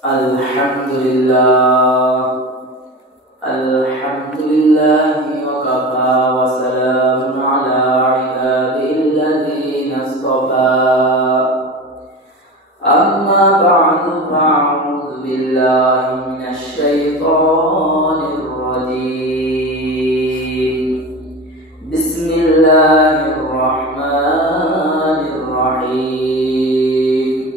Alhamdulillahi wa kafa wa salamun ala ibadihi alladhina istafa. Amma ba'du fa'udzu billahi minasy syaithanir rajim. Bismillahirrahmanirrahim.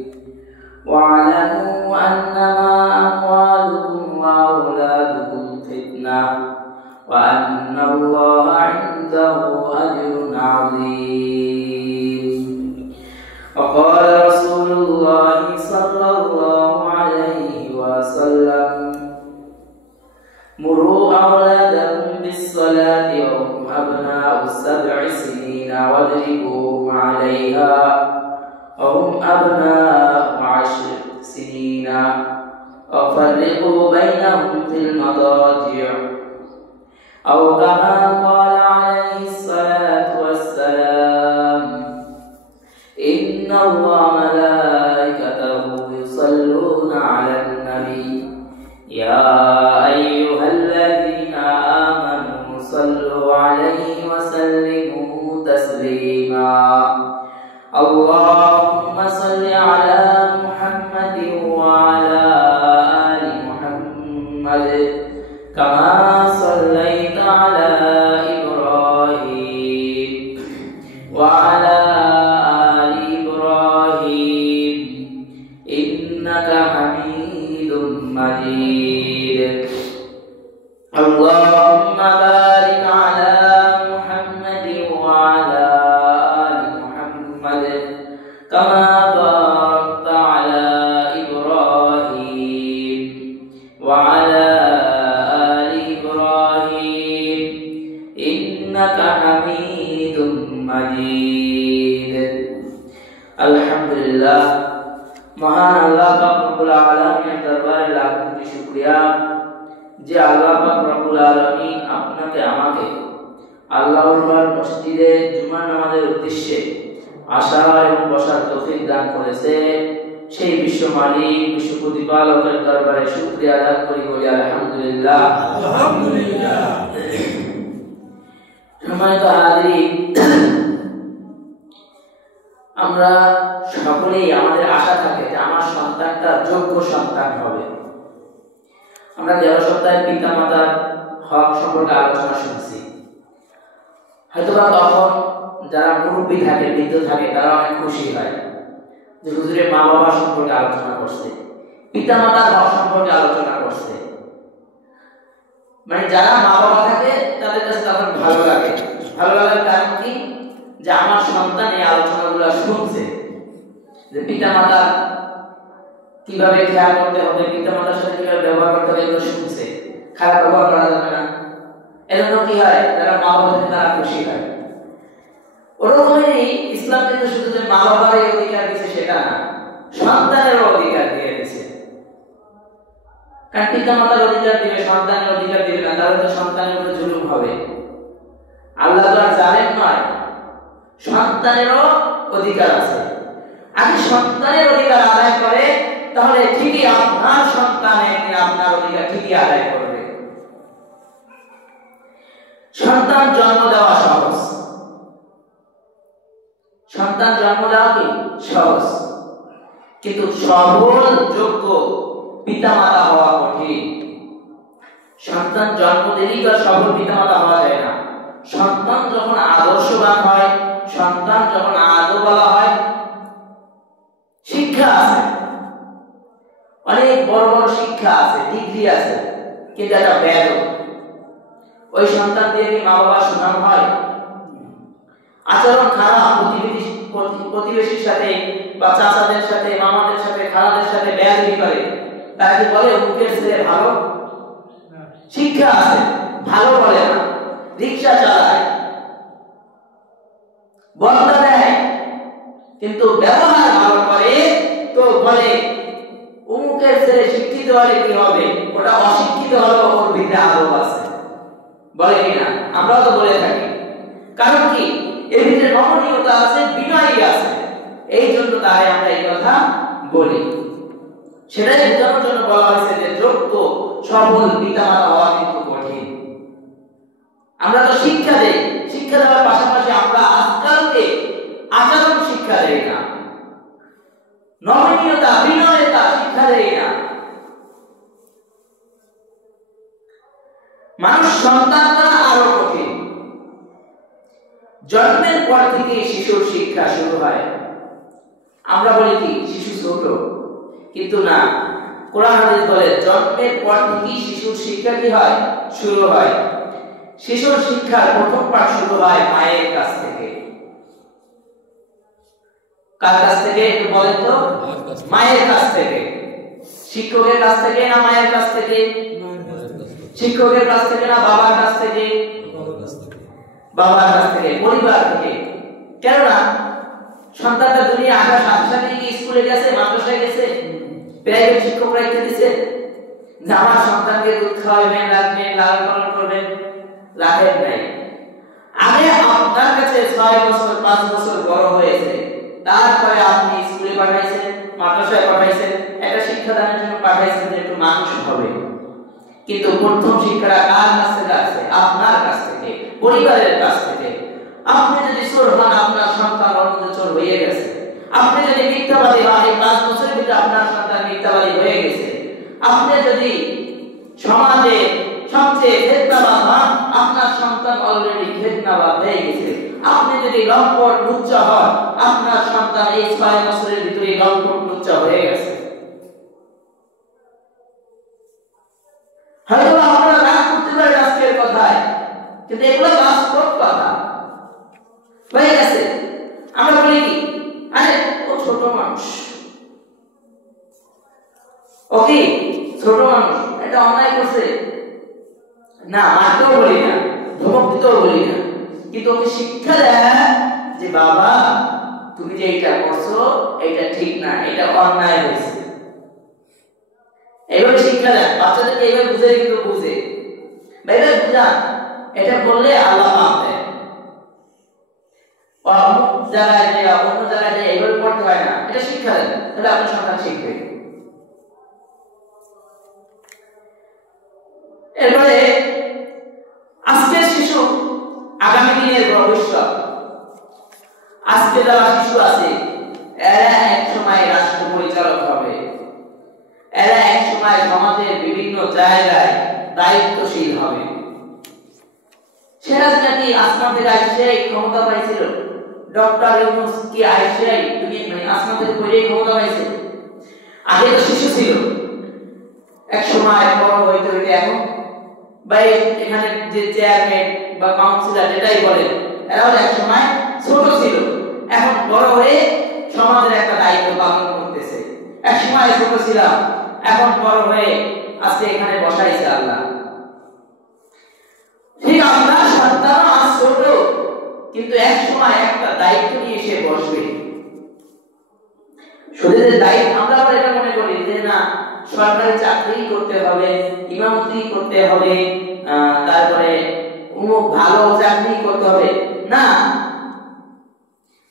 Wa'lamu annama amwalukum wa auladukum fitnah wa anna Allaha 'indahu ajrun 'azim. Wa qala Rasulullah sallallahu alaihi wasallam, muru auladakum bis-salati wa hum abna'u sab'i sinina wadribuhum 'alayha wa hum abna'u 'ashri sinina wa farriqu bainahum fil madaji'. Aw kama qala alaihi salatu wassalam, inna Allaha malaikatahu yusalluna 'alan nabi ya ayyuhalladzina amanu sallu 'alaihi wa sallimu taslima. Allahumma salli 'ala Muhammadin wa 'ala ali Muhammad kama sallaita 'ala Ibrahim wa 'ala ali Ibrahim innaka Hamidum Majid. Allahumma barik 'ala Muhammadin wa 'ala ali Muhammad kama barakta 'ala Ibrahim wa 'ala ali Ibrahim innaka Hamidum Majid. Alhamdulillah, মহান আল্লাহ পাক রব্বুল আলামিনের দরবারে লাখ কোটি শুকরিয়া যে আল্লাহ পাক রব্বুল আলামিন আপনাকে আমাকে আল্লাহর মসজিদে জুমা নামাজের উদ্দেশ্যে আসা এবং বসার তৌফিক দান করেছে। সেই বিশ্ব মালিক বিশ্ব প্রতিপালকের দরবারে শুকরিয়া আদায় করি, বলি আলহামদুলিল্লাহ। আলহামদুলিল্লাহ। সম্মানিত হাজিরিন, আমরা সকলেই আমাদের আশা থাকে যে আমার সন্তানটা যোগ্য সন্তান হবে। আমরা গেল সপ্তাহে পিতা মাতার হক সম্পর্কে আলোচনা শুনছি। হয়তোবা তখন যারা মুরব্বী থাকে, বৃদ্ধ থাকে, তারা অনেক খুশি হয় যে হুজুরের মা বাবা সম্পর্কে আলোচনা করছে, পিতা মাতার হক সম্পর্কে আলোচনা করছে। মানে যারা মা বাবা থাকে তাদের কাছে তখন ভালো লাগে। ভালো লাগার কারণ কি? যে আমার সন্তান এই আলোচনাগুলো শুনছে, যে পিতা মাতা কিভাবে খেয়াল করতে হবে, পিতা মাতার সাথে কিভাবে ব্যবহার করতে হবে, এগুলো শুনছে। খারাপ ব্যবহার করা যাবে না। এজন্য কি হয়, যারা মা বাবা থাকে তারা খুশি হয়। ওরকমই ইসলাম কিন্তু শুধু যে মা বাবার অধিকার দিয়েছে সেটা না, সন্তানের অধিকার দিয়ে দিয়েছে। কারণ পিতা মাতার অধিকার দিবে, সন্তানের অধিকার দিবে না, তাহলে তো সন্তানের উপরে জুলুম হবে। আল্লাহ তো আর জালেম নয়, সন্তানেরও অধিকার আছে। আগে সন্তানের অধিকার আদায় করে, তাহলে ঠিকই আপনার সন্তান একদিন আপনার অধিকার ঠিকই আদায় করবে। সন্তান জন্ম দেওয়া সহজ, সন্তান জন্ম দেওয়া কি সহজ, কিন্তু সবল যোগ্য পিতা মাতা হওয়া কঠিন। সন্তান জন্ম দিলেই তো সবল পিতা মাতা হওয়া যায় না। সন্তান যখন আদর্শবান হয়, সন্তান যখন আদবওয়ালা হয়, শিক্ষা আছে, অনেক বড় বড় শিক্ষা আছে, ডিগ্রি আছে, কিন্তু একটা বেয়াদব, ওই সন্তান দিয়ে কি মা বাবার সুনাম হয়? আচরণ খারাপ, প্রতিবেশীর সাথে বা চাচাদের সাথে, মামাদের সাথে, খালাদের সাথে বেয়াদবি করে, তারা কি বলে মুখের ছেলে ভালো? শিক্ষা আছে, ভালো বলে না। রিকশা চালায়, বন্ধা দেয়, কিন্তু ব্যবহার ভালো করে তো বলে অমুকের ছেলে শিক্ষিত হলে কি হবে, ওটা অশিক্ষিত হলে ওর ভিতরে আদব আছে, বলে কিনা? আমরাও তো বলে থাকি। কারণ কি? এর ভিতরে নমনীয়তা আছে, বিনয়ী আছে, এই জন্য তাই আমরা এই কথা বলি। সেটাই বোঝানোর জন্য বলা হয়েছে যে যোগ্য সফল পিতামাতা হওয়া কিন্তু কঠিন। আমরা তো শিক্ষা দেই, শিক্ষা দেওয়ার পাশাপাশি আমরা আজকালকে আচরণ শিক্ষা দেই না, নমনীয়তা বিনয়তা শিক্ষা দেই না। মানুষ সন্তান দ্বারা আরো কঠিন। জন্মের পর থেকে শিশুর শিক্ষা শুরু হয়। আমরা বলি কি শিশু ছোট, কিন্তু না, কোরআন হাদিস বলে জন্মের পর থেকে শিশুর শিক্ষা কি হয়? শুরু হয়। শিশুর শিক্ষার প্রথম পাঠ শুরু হয় মায়ের কাছ থেকে। কার কাছ থেকে একটু বলেন তো? মায়ের কাছ থেকে। শিক্ষকের কাছ থেকে না মায়ের কাছ থেকে? শিক্ষকের কাছ থেকে না বাবার কাছ থেকে? বাবার কাছ থেকে, পরিবার থেকে। কেননা সন্তানটা দুনিয়া আসার সাথে সাথে কি স্কুলে গেছে, মাদ্রাসায় গেছে, প্রাইভেট শিক্ষকরা রেখে দিছে যে আমার সন্তানকে দুধ খাওয়াবেন, রাখবেন, লালন পালন করবেন? রাখেন নাই। আগে আপনার কাছে 6 বছর 5 বছর বড় হয়েছে, তারপরে আপনি স্কুলে পাঠাইছেন, মাদ্রাসায় পাঠাইছেন, একটা শিক্ষাদানের জন্য পাঠাইছেন যে একটু মানুষ হবে। কিন্তু প্রথম শিক্ষাটা কার কাছ থেকে আসে? আপনার কাছ থেকে, পরিবারের কাছ থেকে। আপনি যদি চোর হন, আপনার সন্তান অন্য চোর হয়ে গেছে। আপনি যদি মিথ্যাবাদী হন, এই 5 বছরের ভিতরে আপনার সন্তান মিথ্যাবাদী হয়ে গেছে। আপনি যদি সমাজে সবচেয়ে ফিতনাবাজ হন, আপনার সন্তান অলরেডি ফিতনাবাজ হয়ে গেছে। আপনি যদি লম্পট লুচ্চা হন, আপনার সন্তান এই 6 বছরের ভিতরে লম্পট লুচ্চা হয়ে গেছে। হয়তো আপনারা রাগ করতে পারেন আজকের কথায়, কিন্তু এগুলো বাস্তব কথা হয়ে গেছে। আমরা বলি কি, আরে ও ছোট মানুষ, ওকে ছোট মানুষ, এটা অন্যায় করছে না, মারতেও বলি না, ধমক দিতেও বলি না, কিন্তু ওকে শিক্ষা দেয় যে বাবা তুমি যে এটা করছো এটা ঠিক না, এটা অন্যায় হয়েছে। এইভাবে শিক্ষা দেয় বাচ্চাদেরকে, এইভাবে বুঝে, কিন্তু বুঝে ভাইরা বুঝা, এটা বললে আল্লাহ মাফ দেয়। অমুক জায়গায় যে অন্য জায়গায় যে এইভাবে পড়তে হয় না, এটা শিক্ষা দেন, তাহলে আপনার সন্তান শিখবে। এরপরে আজকের শিশু আগামী দিনের ভবিষ্যৎ। আজকে যারা শিশু আছে এরা এক সময় রাষ্ট্র পরিচালক হবে, এরা এক সময় সমাজের বিভিন্ন জায়গায় দায়িত্বশীল হবে। সিরাজ নাকি আসমান থেকে আইসে ক্ষমতা পাইছিল, ডক্টর ইউনূস কি আইসে দুনিয়া মানে আসমান থেকে পড়ে ক্ষমতা পাইছে? আগে তো শিশু ছিল, এক সময় বড় হইতে হইতে এখন ভাই এখানে যে চেয়ারম্যান বা কাউন্সিলর যেটাই বলেন, এরাও এক সময় ছোট ছিল, এখন বড় হয়ে সমাজের একটা দায়িত্ব পালন করতেছে। এক সময় ছোট ছিলাম, এখন বড় হয়ে আজকে এখানে বসাইছে আল্লাহ। ঠিক আমরা সন্তান আজ ছোট, কিন্তু এক সময় একটা দায়িত্ব নিয়ে এসে বসবে। শুধু যে দায়িত্ব, আমরা আবার এটা মনে করি যে না সরকারি চাকরি করতে হবে, ইমামতি করতে হবে, তারপরে ভালো চাকরি করতে হবে, না,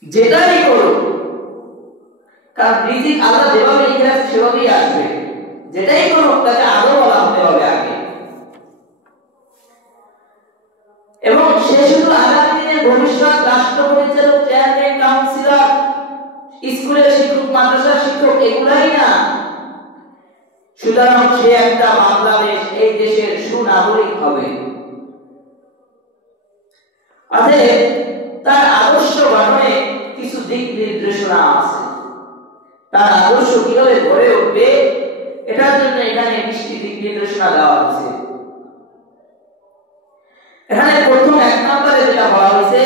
যেটাই করো, কারণ রিজিক আল্লাহ যেভাবে লিখে রাখছে সেভাবেই আসবে। যেটাই করো তাকে আরো বলা হতে হবে আগে। এবং সে শুধু আগামী দিনের ভবিষ্যৎ রাষ্ট্র পরিচালক, চেয়ারম্যান, কাউন্সিলর, স্কুলের শিক্ষক, মাদ্রাসার শিক্ষক এগুলাই না, সুতরাং সে একটা বাংলাদেশ, এই দেশের সুনাগরিক হবে। অতএব তার আদর্শ গঠনে কিছু দিক নির্দেশনা আছে। তার আদর্শ কিভাবে গড়ে উঠবে এটার জন্য এখানে 20টি দিক নির্দেশনা দেওয়া হয়েছে। এখানে প্রথম 1 নম্বরে যেটা বলা হয়েছে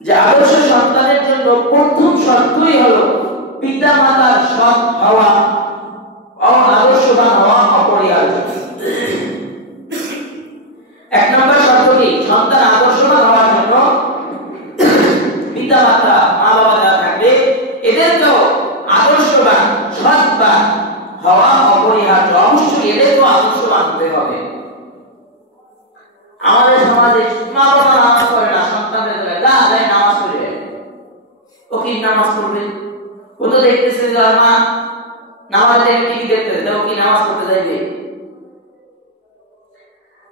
যে আদর্শ সন্তানের জন্য প্রথম শর্তই হলো পিতামাতার সৎ হওয়া, আদর্শবান হওয়া অপরিহার্য। 1 নম্বর শর্ত কি? সন্তান আদর্শবান হওয়ার জন্য পিতামাতা, মা বাবা যারা থাকবে এদেরকেও আদর্শবান, সৎবান হওয়া অপরিহার্য। অবশ্যই এদেরকেও আদর্শবান হতে হবে। আমাদের সমাজে মা বাবা নামাজ পড়ে না, সন্তানদের বলে যা যাই নামাজ পড়ে, ও কি নামাজ পড়বে? ও তো তো দেখতেছে যে মা নামাজ টাইমে টিভি দেখতেছে, তো কি নামাজ পড়তে যাইবে?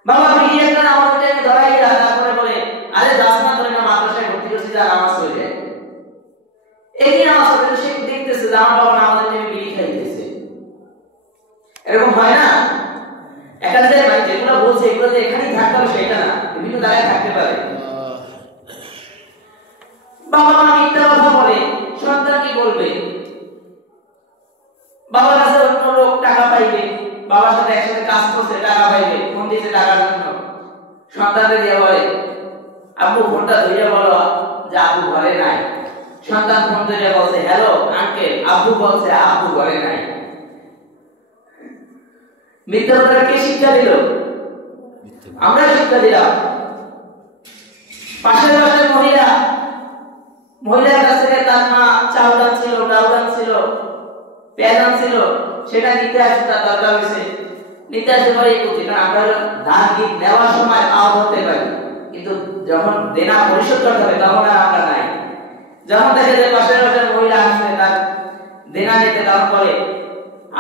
বাবা বিড়ি একটা নামাজ টাইমে ধরাই দেয়, তারপরে বলে আরে যাস না তোরে না মাদ্রাসায় ভর্তি করছি, যা নামাজ হয়ে যায়। এই নামাজ পড়তে সে দেখতেছে যে আমার বাবা নামাজ টাইমে বিড়ি খাইতেছে। এরকম হয় না? এখানে যে ভাই যেগুলো বলছে এগুলো যে এখানেই থাকতে হবে সেটা না, বিভিন্ন জায়গায় থাকতে পারে। বাবা মা মিথ্যা কথা বলে, সন্তান কি বলবে? বাবার কাছে অন্য লোক টাকা পাইবে, বাবার সাথে একসাথে কাজ করছে, টাকা পাইবে, ফোন দিয়েছে টাকার জন্য, সন্তানকে দিয়ে বলে আব্বু ফোনটা ধরে বলো যে আব্বু ঘরে নাই। সন্তান ফোন ধরে বলছে হ্যালো আঙ্কেল, আব্বু বলছে আব্বু ঘরে নাই। মিথ্যা কথা কে শিক্ষা দিল? আমরা শিক্ষা দিলাম। পাশের পাশের মহিলার কাছ থেকে তার মা চাউল আনছিল, ডাউল আনছিল, পেঁয়াজ আনছিল, সেটা নিতে আসে, তার দরকার হয়েছে, নিতে আসতে পারে এই বুঝি। কারণ আমরা ধান গীত নেওয়ার সময় পাওয়া ধরতে পারি, কিন্তু যখন দেনা পরিশোধ করতে হবে তখন আর আমরা নাই। যখন দেখে যে পাশের পাশের মহিলা আসছে তার দেনা নিতে, তখন বলে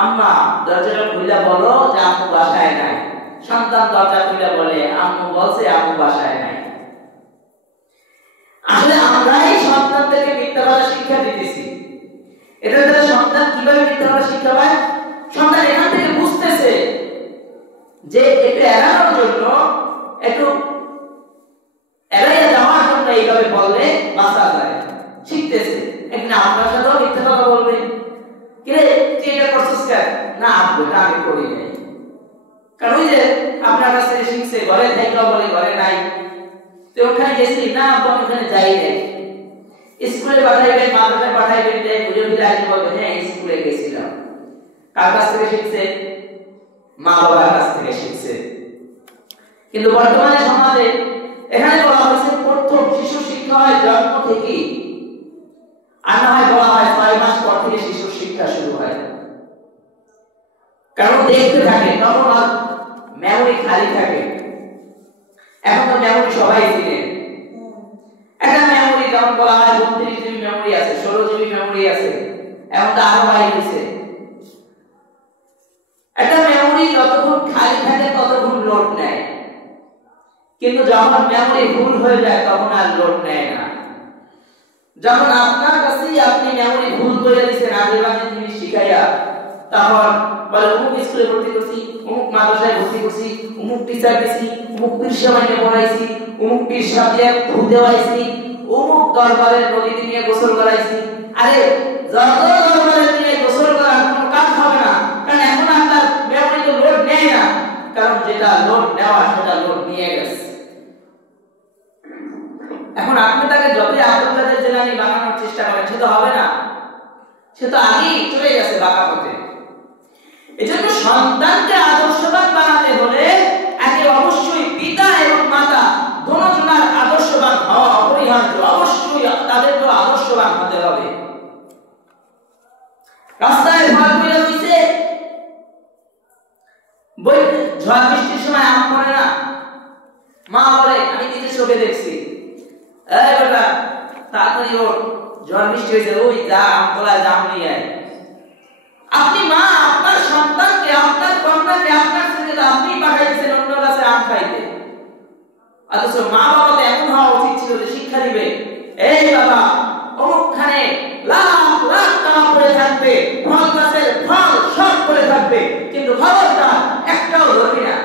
আম্মা দরজাটা খুলে বলো যে আম্মু বাসায় নাই। সন্তান দরজা খুলে বলে আম্মু বলছে আম্মু বাসায় নাই। আসলে আমরাই সন্তানদেরকে মিথ্যা কথা শিক্ষা দিতেছি। এটা দ্বারা সন্তান কিভাবে মিথ্যা কথা শিক্ষা পায়? সন্তান এখান থেকে বুঝতেছে যে এটা এড়ানোর জন্য, একটু এড়াইয়া যাওয়ার জন্য এইভাবে বললে বাঁচা যায়, শিখতেছে। একদিন আপনার সাথেও মিথ্যা কথা বলবে, কিরে তুই এটা করছিস কেন? না আব্বু এটা আমি করি নাই। কারণ ওই যে আপনার কাছ থেকে শিখছে, ঘরে থাইকা বলে ঘরে নাই, তো ওখানে গেছিলি না আব্বু আমি ওখানে যাই নাই। স্কুলে পাঠাইবেন, মাদ্রাসায় পাঠাইবেন, বুঝে ফিরে আসতে বলবে হ্যাঁ স্কুলে গেছিলাম। কার কাছ থেকে শিখছে? মা বাবার কাছ থেকে শিখছে। কিন্তু বর্তমানে সমাজে এখানে বলা হয়েছে প্রথম শিশু শিক্ষা হয় জন্ম থেকে, আর না হয় বলা হয় 6 মাস পর থেকে শিশুর শিক্ষা শুরু হয়। কারণ দেখতে থাকে, তখন আর মেমোরি খালি থাকে। এখন তো মেমোরি সবাই চিনে। একটা মেমোরি যেমন বলা হয় 32 জিবি মেমোরি আছে, 16 জিবি মেমোরি আছে, এখন তো আরো বাড়িয়ে দিয়েছে। একটা মেমোরি যতক্ষণ খালি থাকে ততক্ষণ লোড নেয়, কিন্তু যখন মেমোরি ফুল হয়ে যায় তখন আর লোড নেয় না। যখন আপনার কাছেই আপনি মেমোরি ফুল করে দিয়েছেন আজেবাজে জিনিস শিখাইয়া, তখন বলে অমুক স্কুলে ভর্তি করছি, অমুক মাদ্রাসায় ভর্তি করছি, অমুক টিচার দিছি, অমুক পীর সাহেবকে পড়াইছি, অমুক পীর সাহেবকে ফু দেওয়াইছি, অমুক দরবারের নদীতে নিয়ে গোসল করাইছি। আরে যত দরবারের নিয়ে গোসল করার কোনো কাজ হবে না, কারণ এখন আপনার মেমোরি তো লোড নেয় না, কারণ যেটা লোড নেওয়া সেটা লোড নিয়ে গেছে। এখন আপনি তাকে যতই আব্দুল কাদের জিলানী বানানোর চেষ্টা করেন সে তো হবে না, সে তো আগেই চলে গেছে বাঁকা পথে। এজন্য সন্তানকে আদর্শবান বানাতে হলে আগে অবশ্যই পিতা এবং মাতা দুজনের আদর্শবান হওয়া অপরিহার্য। অবশ্যই তাদেরকে আদর্শবান হতে হবে। রাস্তায় ভয় পেয়ে রয়েছে, ঝড় বৃষ্টির সময় আম পড়ে না, মা বলে আমি নিজে চোখে দেখছি, এই বেটা তাড়াতাড়ি ওঠ, ঝড় বৃষ্টি হয়েছে, ওই যা আম তোলায় জাম নিয়ে আয়। আপনি মা আপনার সন্তানকে, আপনার কন্যাকে, আপনার ছেলেকে আপনি পাঠাইছেন অন্য কাছে আম খাইতে, অথচ মা বাবা তো এমন হওয়া উচিত ছিল যে শিক্ষা দিবে, এই বাবা অমুকখানে লাখ লাখ টাকা পড়ে থাকবে, ফল গাছের ফল সব পড়ে থাকবে, কিন্তু খবরদার একটাও ধরবি না,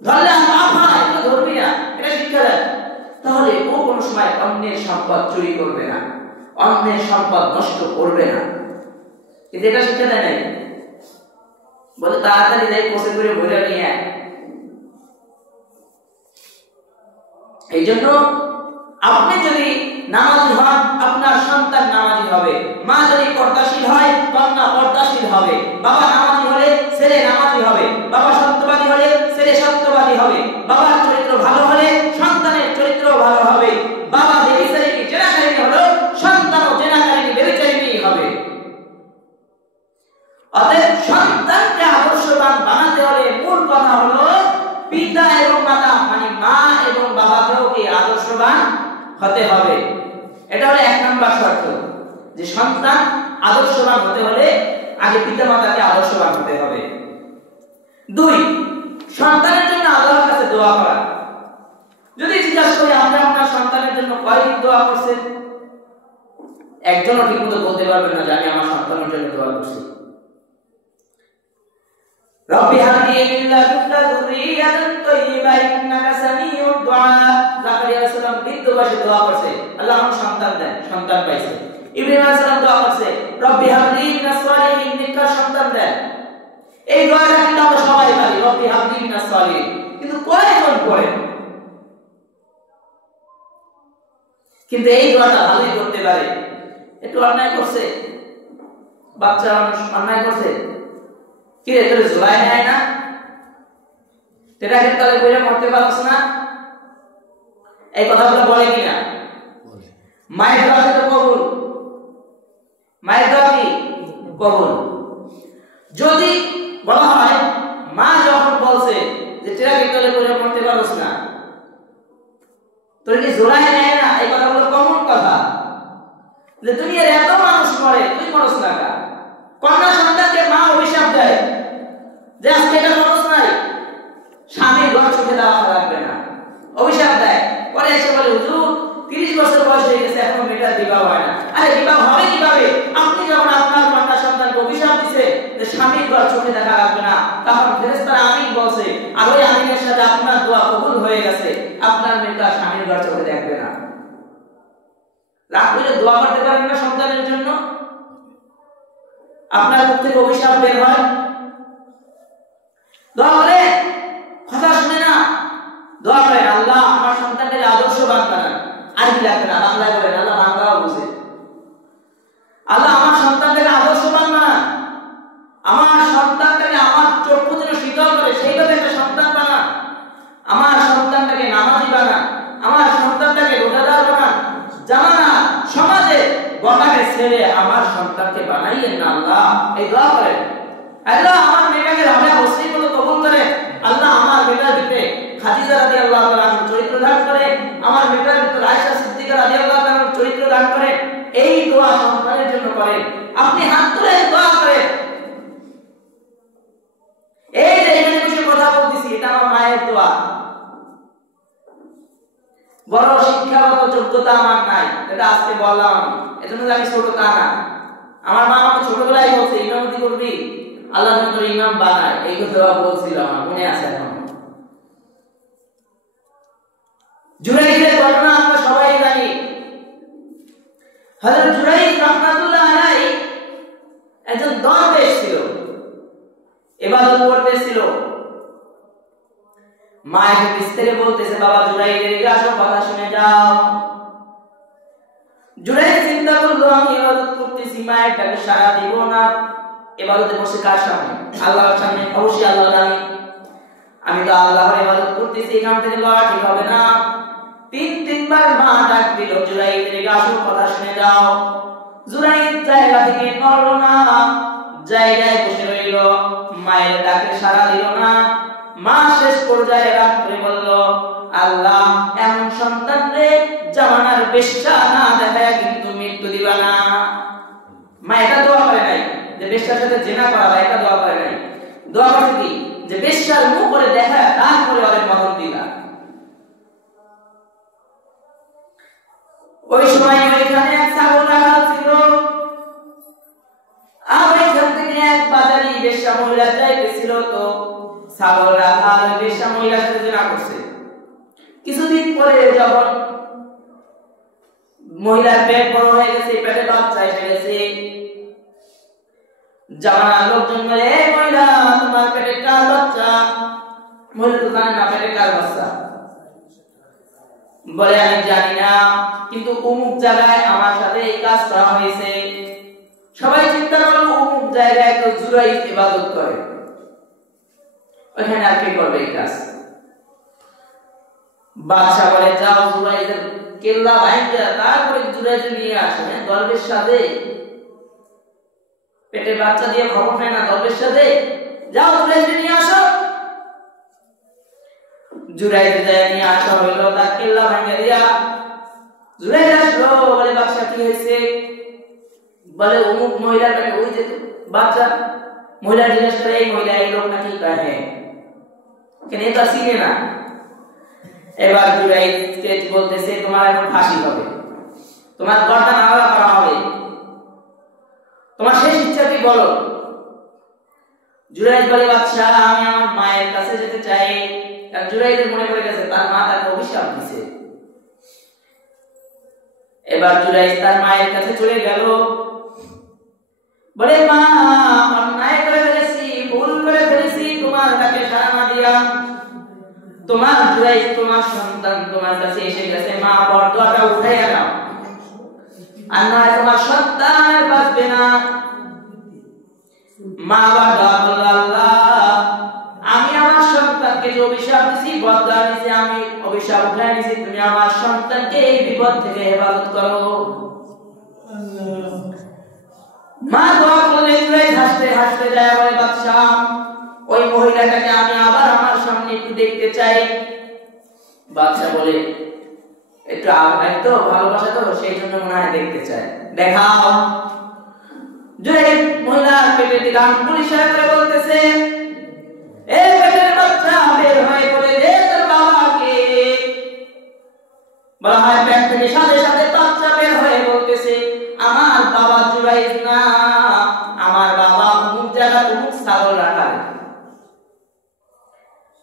ধরলে আফা এগুলো ধরবি না, এটা শিক্ষা দেয়। তাহলে ও কোনো সময় অন্যের সম্পদ চুরি করবে না, অন্যের সম্পদ নষ্ট করবে না। কিন্তু এটা শিক্ষা দেয় নাই, বলে তাড়াতাড়ি যাই কোষে করে বইটা নিয়ে আয়। এই জন্য আপনি যদি নামাজি হন আপনার সন্তান নামাজি হবে, মা যদি পর্দাশীল হয় কন্যা পর্দাশীল হবে, বাবা নামাজি হলে ছেলে নামাজি হবে, বাবা সত্যবাদী হলে ছেলে সত্যবাদী হবে, বাবার চরিত্র ভালো হলে সন্তানের চরিত্র ভালো হবে, বাবা ব্যভিচারিণী জেনাকারিণী হলো সন্তানও জেনাকারিণী ব্যভিচারিণী হবে। অতএব সন্তানকে আদর্শবান বানাতে হলে মূল কথা হলো পিতা এবং মাতা মানে মা এবং বাবাকেও কি আদর্শবান হতে হবে। এটা হলো 1 নম্বর শর্ত, যে সন্তান আদর্শবান হতে হলে আগে পিতামাতাকে আদর্শবান হতে হবে। 2, সন্তানের জন্য আল্লাহর কাছে দোয়া করা। যদি জিজ্ঞাসা করি আপনি আপনার সন্তানের জন্য কয়দিন দোয়া করছেন, একজনও ঠিকমতো বলতে পারবেন না যে আমি আমার সন্তানের জন্য দোয়া করছি। রব্বি হাবলি মিন লাদুনকা যুররিয়াতান তাইয়্যিবা ইন্নাকা সামিউদ দুআ। জাকারিয়া আলাইহিস সালাম বৃদ্ধ বয়সে দোয়া করছে, আল্লাহ আমাকে সন্তান দেন, সন্তান পাইছে। ইব্রাহিম আলাইহিস সালাম দোয়া করছে, রব্বি হাবলি মিনাস সালিহিন, নেককার সন্তান দেন। এই দোয়াটা কিন্তু আমরা সবাই পারি, রব্বি হাবলি মিনাস সালিহিন, কিন্তু কয়জন পড়েন? কিন্তু এই দোয়াটা ভালোই করতে পারে। একটু অন্যায় করছে, বাচ্চা মানুষ অন্যায় করছে, কি রে তোর জোলাই নেয় না, তেরা ক্ষেত্রে তাহলে কইরা মরতে পারছ না, এই কথাগুলো বলে কিনা? মায়ের দোয়া তো কবুল, মায়ের দোয়া কি কবুল। যদি বলা হয় মা যখন বলছে যে তেরা ক্ষেত্রে কইরা মরতে পারছ না, তোর কি জোলাই নেয় না, এই কথাগুলো কমন কথা। যে দুনিয়ার এত মানুষ মরে, তুই মরছ না কা? কন্যা সন্তানকে মা অভিশাপ দেয় যে আজকে এটা মরছ নাই, স্বামীর ঘর চোখে দেওয়া লাগবে না, অভিশাপ দেয়। পরে এসে বলে হুজুর 30 বছর বয়স হয়ে গেছে এখন মেয়েটার বিবাহ হয় না। আরে বিবাহ হবে কিভাবে? আপনি যখন আপনার কন্যা সন্তানকে অভিশাপ দিছে যে স্বামীর ঘর চোখে দেখা লাগবে না, তখন ফেরেশতারা আমিন বলছে, আর ওই আমিনের সাথে আপনার দোয়া কবুল হয়ে গেছে, আপনার মেয়েটা স্বামীর ঘর চোখে দেখবে না। রাত করে দোয়া করতে পারেন না সন্তানের জন্য? আপনার মুখ থেকে অভিশাপ বের হয়, দোয়া করে কথা শুনে না, দোয়া করেন আল্লাহ আমার সন্তানকে আদর্শবান বানান। আর কি লাগবে না, বাংলায় বলেন, আল্লাহ বাংলাও বুঝে, আল্লাহ আমার সন্তানকে আদর্শবান বানান, আমার সন্তানটাকে আমার চক্ষু যেন শীতল করে সেইভাবে একটা সন্তান বানান, আমার সন্তানটাকে নামাজি বানান, আমার সন্তানটাকে রোজাদার বানান, জামানা সমাজে গণাকে ছেড়ে আমার সন্তানকে বানাইয়েন না আল্লাহ। এই দোয়া করেন, আল্লাহ আমার মেয়েটাকে রাবেয়া হোসেন বলে কবুল করেন, আল্লাহ আমার মেয়েটার ভিতরে খাদিজা রাদিয়াল্লাহু তাআলার চরিত্র দান করেন, আমার মেয়েটার ভিতরে আয়েশা সিদ্দিকা রাদিয়াল্লাহু তাআলার চরিত্র দান করেন। এই দোয়া সন্তানের জন্য করেন, আপনি হাত তুলে দোয়া করেন। এই যে এখানে বসে কথা বলতেছি, এটা আমার মায়ের দোয়া। বড় শিক্ষাগত যোগ্যতা আমার নাই, এটা আজকে বললাম আমি, এজন্য আমি ছোট তা না। আমার মা আমাকে ছোটবেলায় বলছে ইমামতি করবি, আল্লাহ যেন তোর ইমাম বানায়, এই কথা বলছিল, আমার মনে আছে এখন। জুরাইদের ঘটনা আমরা সবাই জানি। হযরত জুরাইদ রাহমাতুল্লাহ আলাইহি একজন দরবেশ ছিল, ইবাদত করতেছিল। মা এসে বিস্তারে বলতেছে, বাবা জুরাইদ এদিকে আসো, কথা শুনে যাও। জুরাইদ চিন্তা করলো আমি ইবাদত করতেছি, মায়ের ডাকে সাড়া দিব না, ইবাদতে বসে কার সামনে? আল্লাহর সামনে, অবশ্যই আল্লাহ জানে। আমি তো আল্লাহর ইবাদত করতেছি, এখান থেকে লড়া ঠিক হবে না। 3-3 বার মা ডাক দিল, জুরাইদ এদিকে আসো, কথা শুনে যাও। জুরাইদ জায়গা থেকে নড়লো না, জায়গায় বসে রইল, মায়ের ডাকে সাড়া দিল না। মা শেষ পর্যায়ে রাগ করে বলল, আল্লাহ এমন সন্তান রে জামানার বেশ্যা না দেখায় কিন্তু মৃত্যু দিবা না। মা এটা দোয়া করে নাই যে বেশ্যার সাথে জিনা করা হয়, এটা দোয়া করে নাই। দোয়া করে কি যে বেশ্যার মুখ করে দেখায় তারপরে ওরে মরণ দিলা। ওই সময় ওইখানে এক ছাগল রাখা ছিল, আর ওইখান থেকে এক বাজারি বেশ্যা মহিলা যাইতেছিল, তো ছাগল রাখা বেশ্যা মহিলার সাথে জিনা করছে। কিছুদিন পরে যখন মহিলার পেট বড় হয়ে গেছে, পেটে বাচ্চা এসে গেছে, জামানার লোকজন বলে, এই মহিলা তোমার পেটে কার বাচ্চা? মহিলা তো জানে না পেটে কার বাচ্চা, বলে আমি জানি না, কিন্তু অমুক জায়গায় আমার সাথে এই কাজ করা হয়েছে। সবাই চিন্তা করলো অমুক জায়গায় তো জুরাইদ ইবাদত করে, ওখানে আর কে করবে এই কাজ? বাদশা বলে, যাও জুরাইদের কেল্লা ভাঙিয়া তারপরে জুরাইদ নিয়ে আসে। দরবেশ সাথে পেটে বাচ্চা দিয়ে খবর পায় না, দরবেশ সাথে যাও জুরাইদ নিয়ে আসো। জুরাইদ যায় নিয়ে আসা হইলো, তার কেল্লা ভাঙিয়া দিয়া জুরাইদ আসলো, বলে বাদশা কি হয়েছে? বলে অমুক মহিলার কাছে ওই যে বাচ্চা মহিলা জিজ্ঞেস করে এই মহিলা এই লোক নাকি কহে কেন এটা চিনে না। এবার জুরাইদকে বলতেছে তোমার এখন ফাঁসি হবে, তোমার গর্দান আলাদা করা হবে, তোমার শেষ ইচ্ছা কি বলো। জুরাইদ বলে বাদশা আমি আমার মায়ের কাছে যেতে চাই। কারণ জুরাইদের মনে পড়ে গেছে তার মা তাকে অভিশাপ দিয়েছে। এবার জুরাইদ তার মায়ের কাছে চলে গেল, বলে মা অন্যায় করে ফেলেছি, ভুল করে ফেলেছি, তোমার কাছে সাড়া না দিয়া তোমার জুরাইদ তোমার সন্তান তোমার কাছে এসে গেছে, মা পর্দাটা উঠাইয়া দাও, আর নয় তোমার সন্তান আর বাঁচবে না। মা আবার দোয়া করল আল্লাহ আমি আমার সন্তানকে যে অভিশাপ দিছি বদলা দিছি, আমি অভিশাপ উঠাই নিছি, তুমি আমার সন্তানকে এই বিপদ থেকে হেফাজত করো। মা দোয়া করলে জুরাইদ হাসতে হাসতে যায় বলে বাদশা ওই মহিলাটাকে আমি আবার আমার সামনে একটু দেখতে চাই। বাদশা বলে একটু আবেগ তো ভালোবাসা তো সেই জন্য মনে হয় দেখতে চায়, দেখাও। জুরাইদ মহিলার পেটে দিলাম পুলিশের করে বলতেছে এই পেটের বাচ্চা বের হয়ে বলে দে তোর বাবাকে। বলা হয় পেট থেকে সাথে সাথে বাচ্চা বের হয়ে বলতেছে আমার বাবা জুরাইদ না, আমার বাবা অমুক জায়গা অমুক ছাগল রাখাল।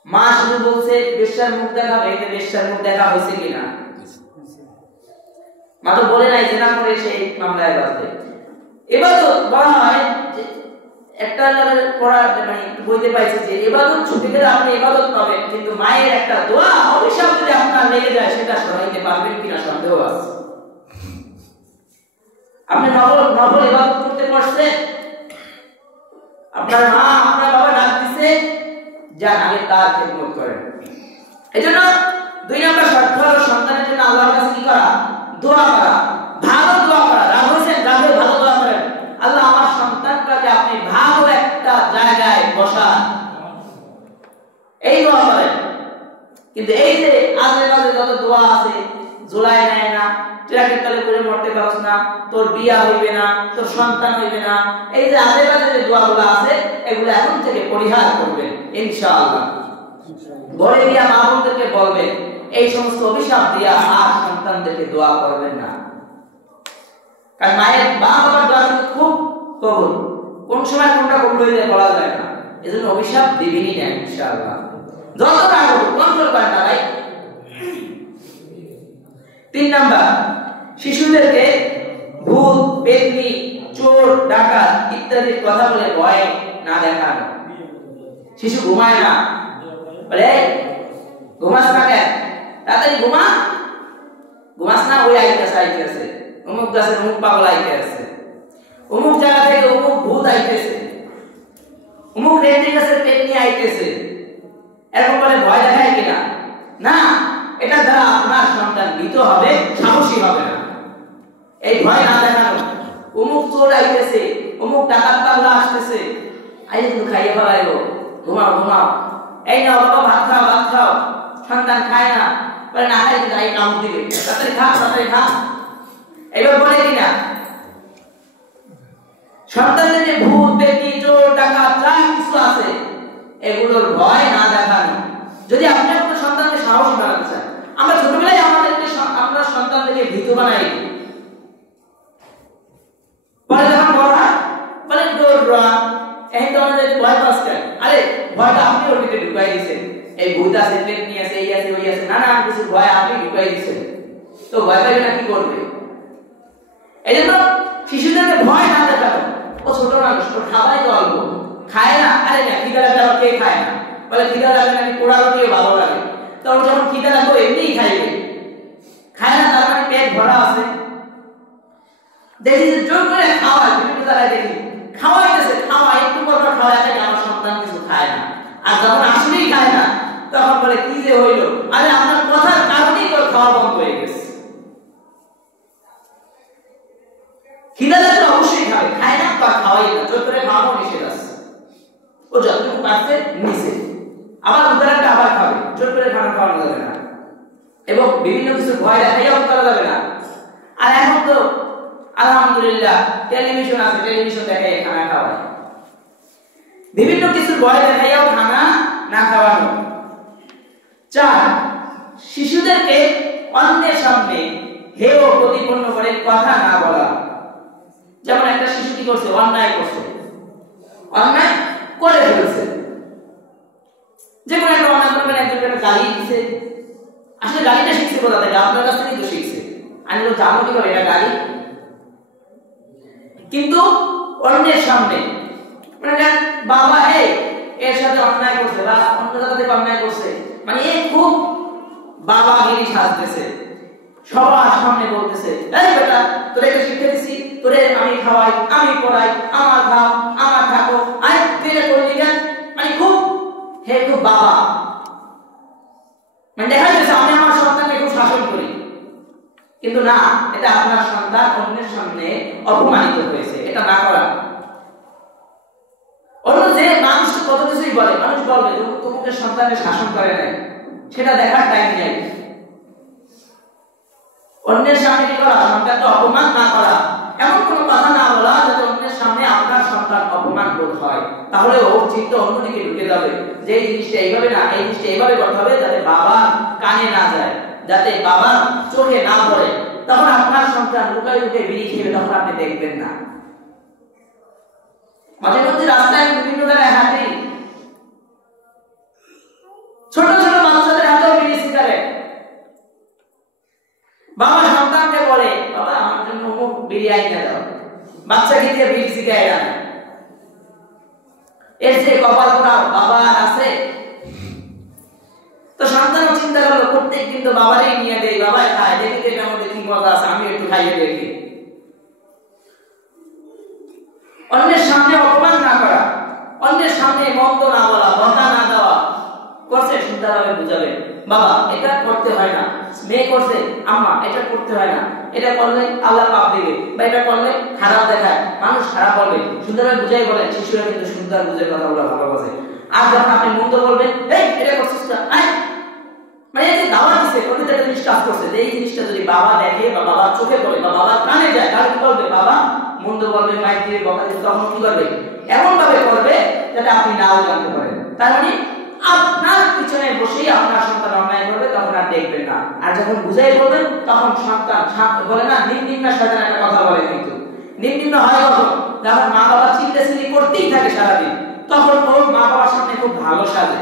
মা শুধু বলছে বেশ্যার মুখ দেখাবে, এতে বেশ্যার মুখ দেখা হয়েছে কিনা। মা তো বলে নাই জেনা করে সেই মামলায় বাঁচবে। এবার তো বলা হয় যে একটা পড়া মানে বইতে পাইছে যে ইবাদত ছুটে গেলে আপনি ইবাদত পাবেন, কিন্তু মায়ের একটা দোয়া অভিশাপ যদি আপনার লেগে যায় সেটা সরাইতে পারবেন কিনা সন্দেহ আছে। আপনি নফল ইবাদত করতে পারছেন, আপনার মা আপনার বাবা ডাক দিছে, যান আগে তার খেদমত করেন। এজন্য 2 নম্বর শর্ত হলো সন্তানের জন্য আল্লাহর কাছে কি করা, দোয়া করা, ভালো দোয়া করা। রাগ হয়েছেন রাগে ভালো দোয়া করেন, আল্লাহ আমার সন্তানটাকে আপনি ভালো একটা জায়গায় বসান, এই দোয়া করেন। কিন্তু এই যে আজে বাজে যত দোয়া আছে, জোলাই নেয় না, ট্রাকের তলে পড়ে মরতে পারছ না, তোর বিয়া হইবে না, তোর সন্তান হইবে না, এই যে আজে বাজে যে দোয়াগুলো আছে এগুলো এখন থেকে পরিহার করবেন ইনশাআল্লাহ। ঘরে গিয়ে মা বোনদেরকে বলবেন এই সমস্ত অভিশাপ দিয়া আর সন্তানদেরকে দোয়া করবেন না। কারণ মায়ের বাবার দোয়া খুব কবুল, কোন সময় কোনটা কবুল হয়ে যায় বলা যায় না, এজন্য অভিশাপ দিবেনই না ইনশাআল্লাহ। যতটা কন্ট্রোল করেন না ভাই। 3 নাম্বার শিশুদেরকে ভূত পেতনি চোর ডাকাত ইত্যাদি কথা বলে ভয় না দেখানো। শিশু ঘুমায় না, বলে ঘুমাস না কেন, তাড়াতাড়ি ঘুমা, ঘুমাস না, ওই আইতেছে অমুক গাছের অমুক পাগল আইতেছে, অমুক জায়গা থেকে অমুক ভূত আইতেছে, অমুক রেন্টি গাছের পেতনি আইতেছে, এরকম বলে ভয় দেখায় কিনা না। এটা দ্বারা আপনার সন্তান ভীত হবে, সাহসী হবে না। এই ভয় না দেখানো, অমুক চোর আইতেছে, অমুক ডাকাত পাগলা আসতেছে, আই তুমি খাইয়ে ফেলাইবো, ঘুমাও ঘুমাও, এই নাও বাবা ভাত খাও ভাত খাও। সন্তান খায় না, বলে না খাই কিন্তু এই কামড় দিবে, তাড়াতাড়ি খা তাড়াতাড়ি খা, এবার বলে কিনা। সন্তানের যে ভূত পেতনি চোর ডাকাত যা কিছু আছে এগুলোর ভয় না দেখানো। যদি আপনি আপনার সন্তানকে সাহসী বানাতে চান, আমরা ছোটবেলায় আমাদেরকে আপনার সন্তানদেরকে ভীত বানাই, পরে যখন বড় হয় বলে ডোররা এই ধরনের ভয় পাচ্ছে, আরে ভয়টা আপনি ওর ভিতরে ঢুকাই দিয়েছেন, এই ভূত আছে পেতনি আছে এই আছে ওই আছে নানা কিছু ভয় আপনি ঢুকাই দিয়েছেন, তো ভয় পাবে না কি করবে। এই জন্য শিশুদেরকে ভয় না দেখানো। ও ছোট মানুষ, ওর খাবারই তো অল্প, খায় না, আরে না খিদা লাগলে আবার কে খায় না, বলে খিদা লাগলে নাকি পোড়া রুটিও ভালো লাগে, তো ওর যখন খিদা লাগবে এমনিই খাইবে, খায় না তার মানে পেট ভরা আছে। দেখি যে জোর করে খাওয়ায়, বিভিন্ন জায়গায় দেখি খাওয়াইতেছে, খাওয়া একটু পর পর খাওয়ায়, দেখে আমার সন্তান কিছু খায় না, আর যখন আসলেই খায় না তখন বলে কি যে হইলো, আরে আপনার কথার কারণেই তোর খাওয়া বন্ধ হয়ে গেছে। খিদা লাগলে অবশ্যই খাবে, খায় না তো খাওয়াই না, জোর করে খাওয়ানো নিষেধ আছে, ও যতটুকু পারছে নিচে, আবার উদাহরণটা আবার খাবে, জোর করে খানা খাওয়ানো যাবে না, এবং বিভিন্ন কিছু ভয় দেখাইও করা যাবে না। আর এখন তো আলহামদুলিল্লাহ টেলিভিশন আছে, টেলিভিশন দেখাই খানা খাওয়ায়, বিভিন্ন কিছু ভয় দেখাইয়াও খানা না খাওয়ানো। 4, শিশুদেরকে অন্যের সামনে হেয় প্রতিপন্ন করে কথা না বলা। যেমন একটা শিশু কি করছে, অন্যায় করছে, অন্যায় করে ফেলছে, যে কোনো একটা অন্যায় করবেন, একজনকে একটা গালি দিচ্ছে, আসলে গালিটা শিখছে কোথা থেকে? আপনার কাছ থেকেই তো শিখছে। আমি তো জানো কি করে এটা গালি, কিন্তু অন্যের সামনে মানে বাবা এর সাথে অন্যায় করছে বা অন্য জায়গা থেকে অন্যায় করছে, মানে এ খুব বাবাগিরি সাজতেছে, সবার সামনে বলতেছে, এই বেটা তোরে এটা শিখতে দিছি, তোরে আমি খাওয়াই, আমি পড়াই, আমার খাও, আমার থাকো, আই তুই এটা করলি কেন, মানে খুব খুব বাবা, মানে দেখা যাচ্ছে আমি আমার সন্তানকে খুব শাসন করি, কিন্তু না, এটা আপনার সন্তান অন্যের সামনে অপমানিত হয়েছে, এটা না করা। অন্য যে মানুষ কত কিছুই বলে, মানুষ বলবে তোমাকে সন্তানকে শাসন করে নাই, সেটা দেখার টাইম নেই। অন্যের সামনে কি করা, সন্তানকে অপমান না করা, এমন কোনো কথা না বলা যাতে অন্যের সামনে আপনার সন্তান অপমান বোধ হয়, তাহলে ওর চিত্ত অন্যদিকে ঢুকে যাবে যে এই জিনিসটা এইভাবে না, এই জিনিসটা এইভাবে করতে হবে যাতে বাবা কানে না যায়, যাতে বাবা চোখে না পড়ে। তখন আপনার সন্তান লুকায় লুকায় বিড়ি খেয়ে, তখন আপনি দেখবেন না। মাঝে মধ্যে রাস্তায় বিভিন্ন জায়গায় হাঁটি, ছোট ছোট বাচ্চাদের হাতেও বিড়ি সিগারেট, বাবা সন্তানকে বলে বাবা আমার জন্য অমুক বিড়ি আইনা দাও, বাচ্চাকে দিয়ে বিড়ি সিগারেট আনে। এর যে কপাল পোড়া বাবা আছে, তো সন্তানও চিন্তা করলো প্রত্যেক দিন তো বাবারই নিয়ে দেয়, বাবাই খায়, দেখি এটার মধ্যে কি মজা আছে, আমি একটু খাইয়ে দেখি। অন্যের সামনে অপমান না করা, অন্যের সামনে মন্দ না বলা, বকা না দেওয়া, করছে সুন্দরভাবে বুঝাবে, বাবা এটা করতে হয় না, মেয়ে করছে আম্মা এটা করতে হয় না, এটা করলে আল্লাহ পাপ দিবে, বা এটা করলে খারাপ দেখায়, মানুষ খারাপ বলবে, সুন্দরভাবে বুঝাই বলেন। শিশুরা কিন্তু সুন্দর বুঝে কথাগুলো ভালো বোঝে। আর যখন আপনি মন্দ বলবেন, এই এটা করছিস না, মানে এই যে দাওয়া দিচ্ছে প্রতিটা জিনিস কাজ করছে, যে এই জিনিসটা যদি বাবা দেখে বা বাবার চোখে পড়ে বা বাবার কানে যায়, তাহলে কি করবে, বাবা মন্দ বলবে, মাইক দিয়ে বকা দিবে, তখন কি করবে, এমন ভাবে করবে যাতে আপনি নাও জানতে পারেন। তার মানে আপনার পিছনে বসেই আপনার সন্তান অন্যায় করবে, তখন আর দেখবেন না। আর যখন বুঝাই বলবেন, তখন সন্তান বলে না, নিম্ন শয়তান একটা কথা বলে, কিন্তু নিম্ন হয় কখন, যখন মা বাবা চিল্লাচিল্লি করতেই থাকে সারাদিন, তখন ওর মা বাবার সামনে খুব ভালো সাজে,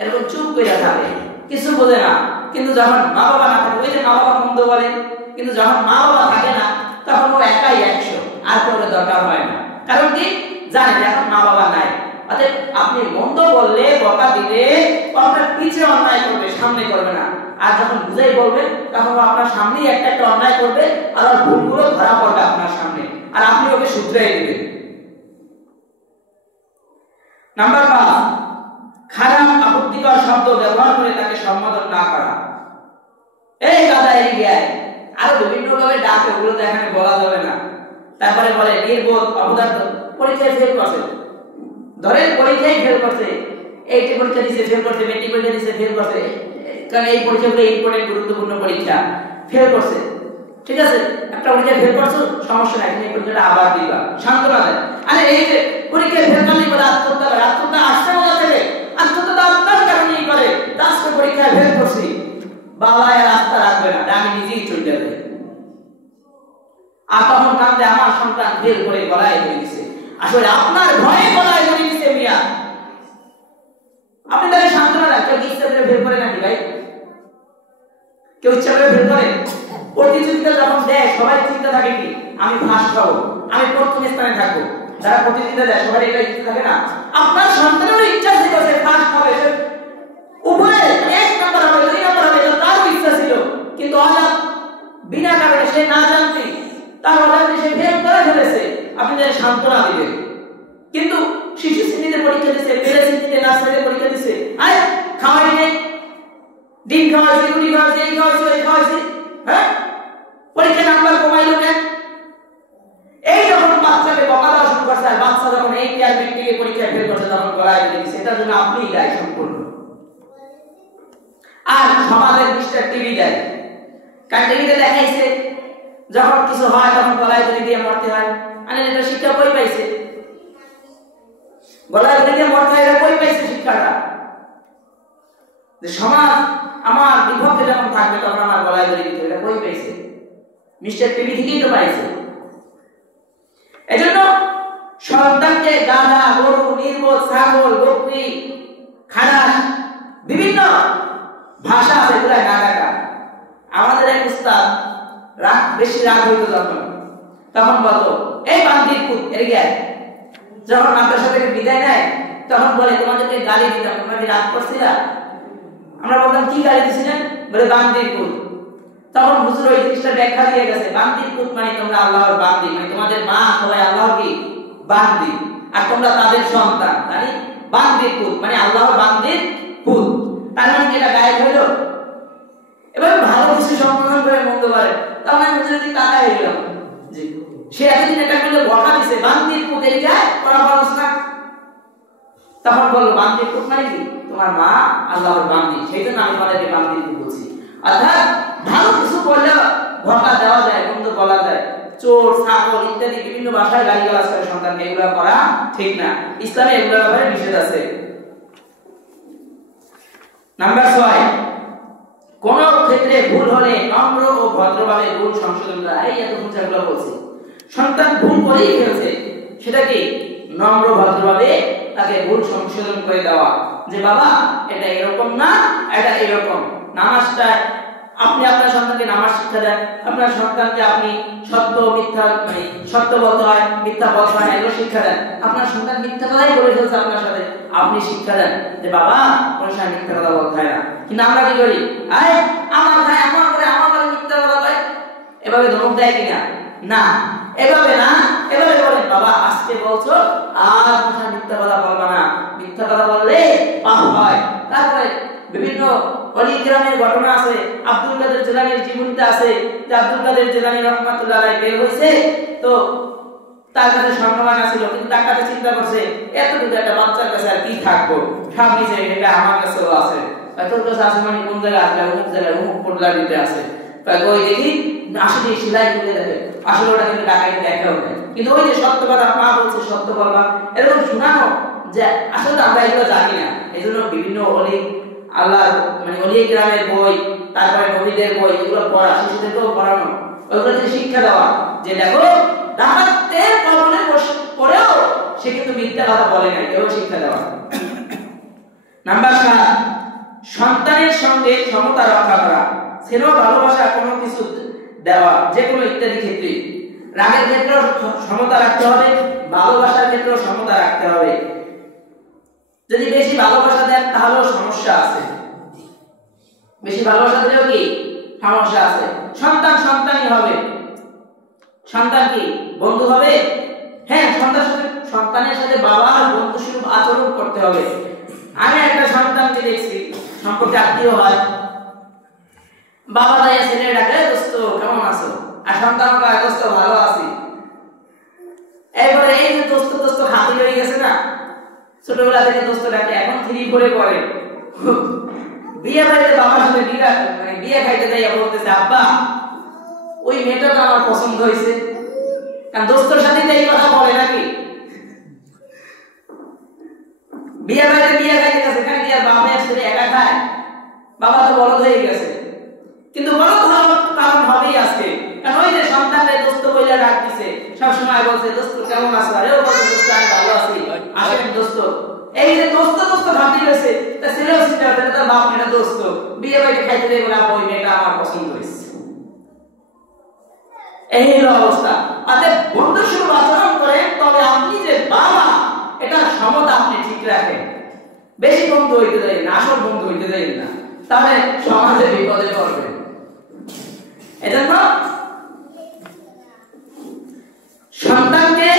এরকম চুপ করে থাকে, কিছু বোঝে না। কিন্তু যখন মা বাবা না থাকে, ওই যে মা বাবা মন্দ বলে, কিন্তু যখন মা বাবা থাকে না, তখন ও একাই 100, আর কোনো দরকার হয় না। কারণ কি জানে এখন মা বাবা নাই। অতএব আপনি মন্দ বললে, বকা দিলে, আপনার পিছে অন্যায় করবে, সামনে করবে না। আর যখন বুঝাই বলবেন, তখন আপনার সামনেই একটা একটা অন্যায় করবে, আর ওর ভুলগুলো ধরা পড়বে আপনার সামনে, আর আপনি ওকে শুধরাই দিবেন। নাম্বার 5, খারাপ আপত্তিকর শব্দ ব্যবহার করে তাকে সম্বোধন না করা। এই দাদা এগিয়ে আয়, আরো বিভিন্ন ভাবে ডাকে, ওগুলো তো এখানে বলা যাবে না। তারপরে বলে নির্বোধ, অবদার্থ, পরীক্ষায় ফেল করছে, ধরেন পরীক্ষায় ফেল করছে, এইটি পরীক্ষা দিছে ফেল করছে, মেট্রিক পরীক্ষা দিছে ফেল করছে, কারণ এই পরীক্ষাগুলো ইম্পর্টেন্ট গুরুত্বপূর্ণ পরীক্ষা, ফেল করছে, ঠিক আছে, একটা পরীক্ষায় ফেল করছো, সমস্যা নাই, এই পরীক্ষাটা আবার দিবা, সান্ত্বনা দেয়। আরে এই যে পরীক্ষায় ফেল করলে বলে আত্মহত্যা করে, আত্মহত্যা আসছে কোথা থেকে? আত্মহত্যা আপনার কারণেই করে, আজকে পরীক্ষায় ফেল করছি, বাবা আর আস্থা রাখবে না, আমি নিজেই চলে যাবে। আর তখন কাঁদে আমার সন্তান ফেল করে গলায় ধরে দিছে, আসলে আপনার ভয়ে গলায় ধরে দিছে মিয়া। আপনি তাহলে সান্ত্বনা দেন, কেউ ইচ্ছা করে ফেল করে নাকি ভাই? কেউ ইচ্ছা করে ফেল করে? প্রতিযোগিতা যখন দেয় সবাই চিন্তা থাকে কি আমি ফার্স্ট হব, আমি প্রথম স্থানে থাকবো। যারা প্রতিযোগিতা দেয় সবাই এটা ইচ্ছা থাকে না? আপনার সন্তানেরও ইচ্ছা ছিল সে ফার্স্ট হবে, উপরে 1 নাম্বার হবে, 2 নাম্বার হবে, তারও ইচ্ছা ছিল, কিন্তু আল্লাহ বিনা কারণে সে না জানতে, তার অজান্তে সে ফেল করে ফেলেছে। আপনি তাকে সান্ত্বনা দিবেন। কিন্তু শিশু শ্রেণীতে পরীক্ষা দিচ্ছে, প্লে শ্রেণীতে, নার্সারিতে পরীক্ষা দিচ্ছে, আয় খাওয়াই নেই, ডিম খাওয়াইছে, রুটি খাওয়াইছে, এই খাওয়াইছে, এই খাওয়াইছে, হ্যাঁ পরীক্ষা নাম্বার কমাইলো কেন? এই যখন বাচ্চাকে বকা দেওয়া শুরু করছে, আর বাচ্চা যখন এই আর মেট্রিকে পরীক্ষায় ফেল করছে, তখন গলায় ধরে দিচ্ছে, এটার জন্য আপনিই দায়ী সম্পূর্ণ। আর সমাজের মিস্টার টিভি দেয়, কারণ টিভিতে দেখাইছে যখন কিছু হয় তখন গলায় দড়ি দিয়ে মরতে হয়। মানে এটা শিক্ষা কই পাইছে? গলায় দড়ি দিয়ে মরতে হয়, এটা কই পাইছে শিক্ষাটা? যে সমাজ আমার বিপক্ষে যখন থাকবে তখন আমার গলায় দড়ি দিতে, এটা কই পাইছে? মিস্টার টিভি থেকেই তো পাইছে। এজন্য সন্তানকে গাধা, গরু, নির্বোধ, ছাগল, বকরি, খারাস, বিভিন্ন ভাষা আছে এগুলা না ডাকা। আমাদের এক উস্তাদ বেশি রাগ হইতো তখন বলতো, এই বান্দির পুত এদিকে। যখন মাদ্রাসা থেকে বিদায় নেয় তখন বলে, তোমাদেরকে গালি দিতাম, তোমরা কি রাগ করছিলা? আমরা বলতাম, কি গালি দিছিলেন? বলে, বান্দির পুত। তখন হুজুর ওই জিনিসটা ব্যাখ্যা দিয়ে গেছে, বান্দির পুত মানে তোমরা আল্লাহর বান্দি, মানে তোমাদের মা সবাই আল্লাহর কি বান্দি, আর তোমরা তাদের সন্তান, মানে বান্দির পুত মানে আল্লাহর বান্দির পুত। তার মানে কি এটা গায়েব হইল? এবার ভালো কিছু সম্বোধন করে মন্দ করে, তখন আমি যদি টাকা হয়ে গেলাম, জি সে এতদিন এটা করলে বকা দিছে, বান্দির পুত এই যায় করা ভালো না। তখন বললো, বান্দির পুত মানে কি তোমার মা আল্লাহর বান্দি, সেই জন্য আমি তোমাদেরকে বান্দির পুত বলছি। অর্থাৎ ভালো কিছু করলে বকা দেওয়া যায়, মন্দ বলা যায়। চোর, ছাগল ইত্যাদি বিভিন্ন ভাষায় গালিগালাজ করে সন্তানকে, এগুলো করা ঠিক না। ইসলামে এগুলোর ব্যাপারে নিষেধ আছে। নাম্বার 6, কোন ক্ষেত্রে ভুল হলে নম্র ও ভদ্রভাবে ভুল সংশোধন করা। এই এতক্ষণ যেগুলো বলছি, সন্তান ভুল করেই ফেলছে, সেটা কি নম্র ভদ্রভাবে তাকে ভুল সংশোধন করে দেওয়া, যে বাবা এটা এরকম না, এটা এরকম। নামাজটা আপনি আপনার সন্তানকে নামাজ শিক্ষা দেন, আপনার সন্তানকে আপনি সত্য মিথ্যা মানে সত্য বলতে হয়, মিথ্যা বলতে হয়, এগুলো শিক্ষা দেন। আপনার সন্তান মিথ্যা কথাই বলে ফেলছে আপনার সাথে, আপনি শিক্ষা দেন যে বাবা কোনো সময় মিথ্যা কথা বলতে হয় না। কিন্তু আমরা কি করি, আয় আমার ভাই আমার করে আমার করে মিথ্যা কথা বলে, এভাবে ধমক দেয় কিনা? না, এভাবে না, এভাবে বলেন, বাবা আজকে বলছো আর কোনো মিথ্যা কথা বলবা না, মিথ্যা কথা বললে পাপ হয়। তারপরে বিভিন্ন ওলি কিরামের ঘটনা আছে, আব্দুল কাদের জিলানীর জীবনীতে আছে যে আব্দুল কাদের জিলানী রাহমাতুল্লাহ আলাইহি বের হইছে, তো তার কাছে স্বর্ণমান ছিল, কিন্তু তার কাছে চিন্তা করছে এতটুকু একটা বাচ্চার কাছে আর কি থাকবো, সামনে যে এটা আমার কাছেও আছে, তোর কাছে আছে মানে কোন জায়গায় আছে, অমুক জায়গায় অমুক পড়লা দিতে আছে, তাই ওই দেখি আসলে সেলাই করে দেখে, আসলে ওটা কিন্তু টাকায় দেখাও না, কিন্তু ওই যে সত্য কথা মা বলছে সত্য বলবা, এরকম শোনানো যে আসলে আমরা এগুলো জানি না। এই জন্য বিভিন্ন অলি আল্লাহ মানে ওলিয়ে কিরামের বই, তারপরে নবীদের বই, এগুলো পড়া, শিশুদেরকেও পড়ানো, ওইগুলোতে শিক্ষা দেওয়া যে দেখো ডাকাতের কবলে পড়েও সে কিন্তু মিথ্যা কথা বলে না, এও শিক্ষা দেওয়া। নাম্বার 7, সন্তানের সঙ্গে সমতা রক্ষা করা, স্নেহ ভালোবাসা কোনো কিছু দেওয়া, যে কোনো ইত্যাদি ক্ষেত্রে। রাগের ক্ষেত্রেও সমতা রাখতে হবে, ভালোবাসার ক্ষেত্রেও সমতা রাখতে হবে। যদি বেশি ভালোবাসা দেন তাহলেও সমস্যা আছে, বেশি ভালোবাসা দিলেও কি সমস্যা আছে। সন্তান সন্তানই হবে, সন্তান কি বন্ধু হবে? হ্যাঁ, সন্তানের সাথে বাবার বন্ধু স্বরূপ আচরণ করতে হবে। আমি একটা সন্তানকে দেখছি, সম্পর্কে আত্মীয় হয়, বাবা দায় ছেলে ডাকে দোস্ত কেমন আছো, আর সন্তান কয় দোস্ত ভালো আছি। এরপরে এই যে দোস্ত দোস্ত হাতি হয়ে গেছে না, ছোটবেলা থেকে দোস্ত ডাকে, এখন 3 করে পড়ে, বিয়ে বাড়িতে বাবার সাথে বিয়ে খাইতে যাইয়া বলতেছে আব্বা ওই মেয়েটা তো আমার পছন্দ হয়েছে, কারণ দোস্তর সাথে এই কথা বলে নাকি। বিয়ে বাড়িতে বিয়ে খাইতে গেছে, এখানে কি আর বাবা ছেলে একা খায়? বাবা তো বলদ হয়ে গেছে, কিন্তু বলদ হওয়ার কারণ হবেই আজকে, কারণ ওই যে সন্তানদের দোস্ত বইলা ডাক দিছে, সবসময় বলছে দোস্ত কেমন আছো, আরে ও বলছে দোস্ত আমি ভালো আছি, আসেন দোস্ত। এই যে দোস্ত দোস্ত ভাবি রয়েছে, তা ছেলেও চিন্তা করে তার বাপ মেয়েটা দোস্ত, বিয়ে বাড়িতে খাইতে দেয় বলে ওই মেয়েটা আমার পছন্দ হয়েছে, এই হলো অবস্থা। অতএব বন্ধু স্বরূপ আচরণ করেন, তবে আপনি যে বাবা এটা সমতা আপনি ঠিক রাখেন, বেশি বন্ধু হইতে দেয় না, আসল বন্ধু হইতে দেয় না, তাহলে সমাজে বিপদে পড়বে। এজন্য সন্তানকে